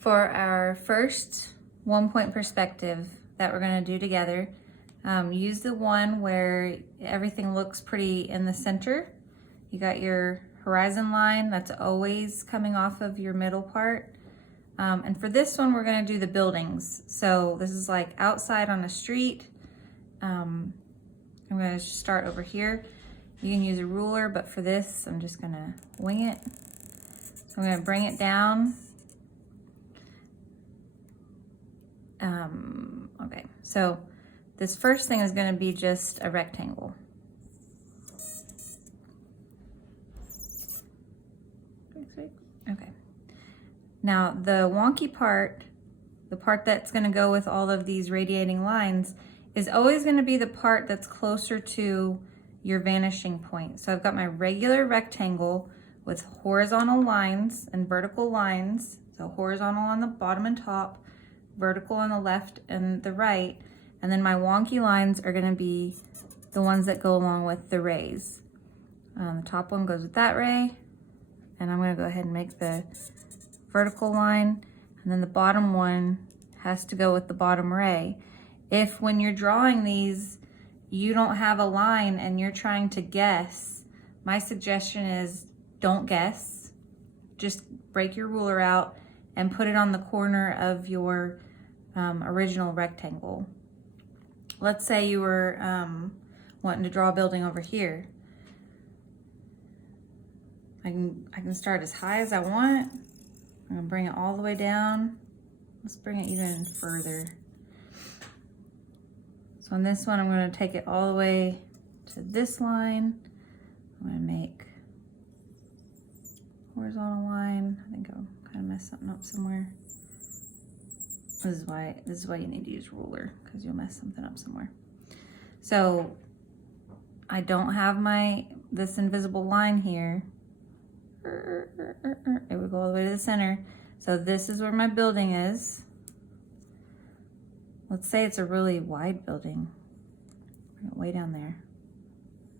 For our first 1-point perspective that we're going to do together, use the one where everything looks pretty in the center. You got your horizon line that's always coming off of your middle part. And for this one, we're going to do the buildings. So this is like outside on a street. I'm going to start over here. You can use a ruler, but for this, I'm just going to wing it. So I'm going to bring it down. Okay, so this first thing is going to be just a rectangle. Okay. Now the wonky part, the part that's going to go with all of these radiating lines, is always going to be the part that's closer to your vanishing point. So I've got my regular rectangle with horizontal lines and vertical lines. So horizontal on the bottom and top, vertical on the left and the right, and then my wonky lines are going to be the ones that go along with the rays. The top one goes with that ray, and I'm going to go ahead and make the vertical line, and then the bottom one has to go with the bottom ray. If when you're drawing these you don't have a line and you're trying to guess, my suggestion is don't guess. Just break your ruler out and put it on the corner of your original rectangle. Let's say you were wanting to draw a building over here. I can start as high as I want. I'm gonna bring it all the way down. Let's bring it even further. So on this one, I'm gonna take it all the way to this line. I'm gonna make horizontal line. I think I'll kind of mess something up somewhere. This is why you need to use a ruler, because you'll mess something up somewhere. So I don't have this invisible line here. It would go all the way to the center. So this is where my building is. Let's say it's a really wide building. Way down there.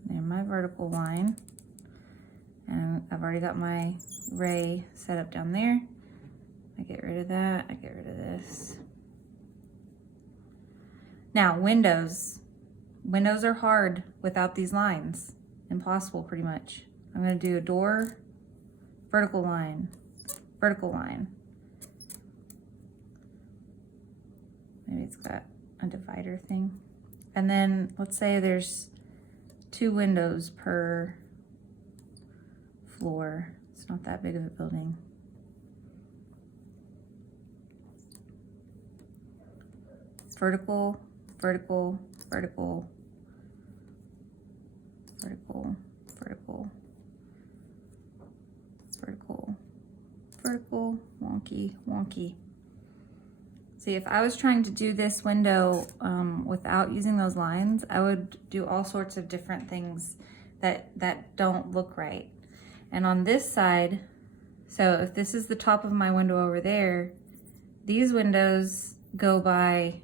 And my vertical line. And I've already got my ray set up down there. I get rid of that, I get rid of this. Now, windows. Windows are hard without these lines. Impossible, pretty much. I'm gonna do a door, vertical line, vertical line. Maybe it's got a divider thing. And then let's say there's 2 windows per floor. It's not that big of a building. Vertical, vertical, vertical, vertical, vertical, vertical, vertical, wonky, wonky. See, if I was trying to do this window without using those lines, I would do all sorts of different things that don't look right. And on this side, so if this is the top of my window over there, these windows go by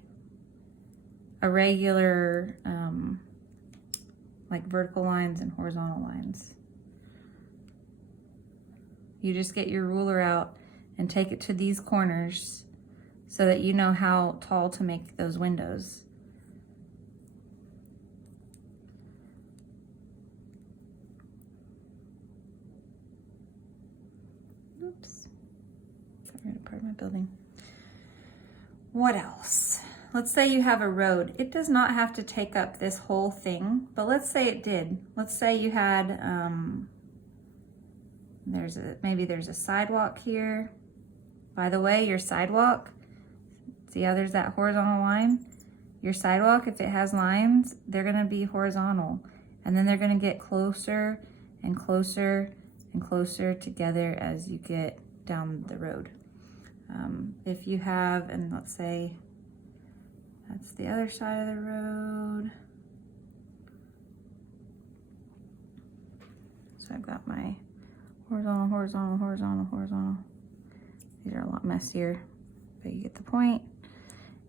a regular like vertical lines and horizontal lines. You just get your ruler out and take it to these corners so that you know how tall to make those windows. Oops, got rid of part of my building. What else? Let's say you have a road. It does not have to take up this whole thing, but let's say it did. Let's say you had, maybe there's a sidewalk here. By the way, your sidewalk, see how there's that horizontal line? Your sidewalk, if it has lines, they're gonna be horizontal. And then they're gonna get closer and closer and closer together as you get down the road. If you have, and let's say, that's the other side of the road. So I've got my horizontal, horizontal, horizontal, horizontal. These are a lot messier, but you get the point.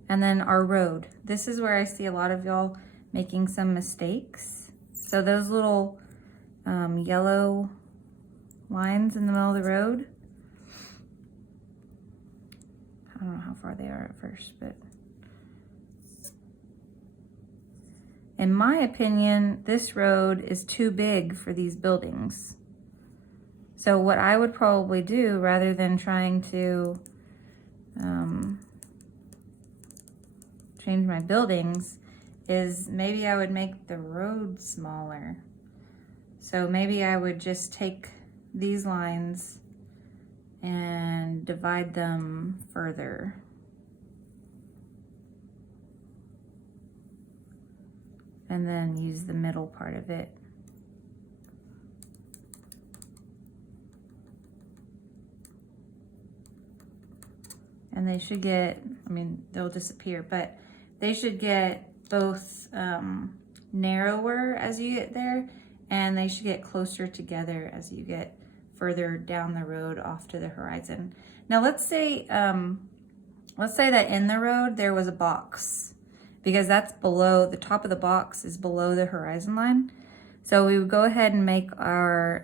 And then our road. This is where I see a lot of y'all making some mistakes. So those little yellow lines in the middle of the road, I don't know how far they are at first, but in my opinion, this road is too big for these buildings. So what I would probably do, rather than trying to change my buildings, is maybe I would make the road smaller. So maybe I would just take these lines and divide them further. And then use the middle part of it. And they should get, I mean, they'll disappear, but they should get both narrower as you get there, and they should get closer together as you get further down the road off to the horizon. Now let's say that in the road there was a box, because that's below, the top of the box is below the horizon line. So we would go ahead and make our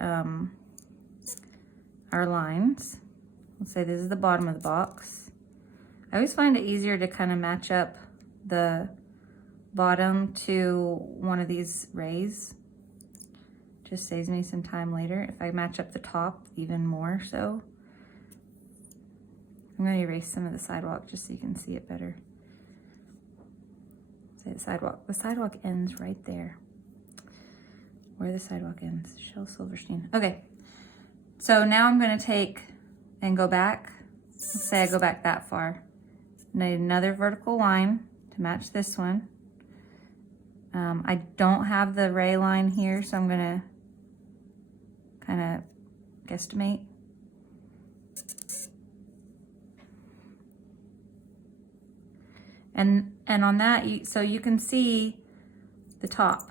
lines. Let's say this is the bottom of the box. I always find it easier to kind of match up the bottom to one of these rays. Just saves me some time later if I match up the top even more so. I'm going to erase some of the sidewalk just so you can see it better. Say the sidewalk ends right there. Where the sidewalk ends, Shel Silverstein. Okay, so now I'm going to take and go back. Let's say I go back that far. Need another vertical line to match this one. I don't have the ray line here, so I'm gonna kind of guesstimate. And on that, so you can see the top.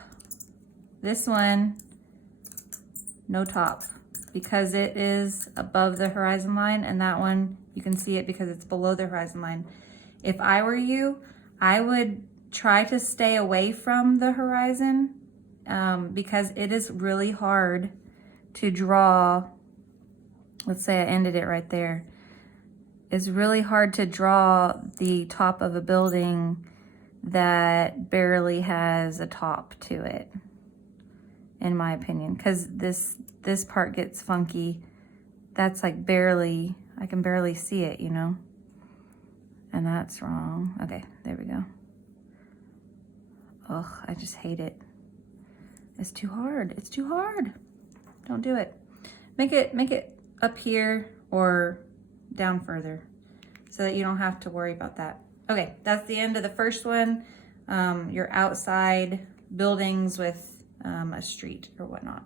This one, no top, because it is above the horizon line, and that one, you can see it because it's below the horizon line. If I were you, I would try to stay away from the horizon because it is really hard to draw. Let's say I ended it right there. It's really hard to draw the top of a building that barely has a top to it, in my opinion, because this part gets funky. That's like barely, I can barely see it, you know? And that's wrong. Okay, there we go. Ugh, I just hate it. It's too hard. It's too hard. Don't do it. Make it up here or down further so that you don't have to worry about that. Okay, that's the end of the first one. Your outside buildings with a street or whatnot.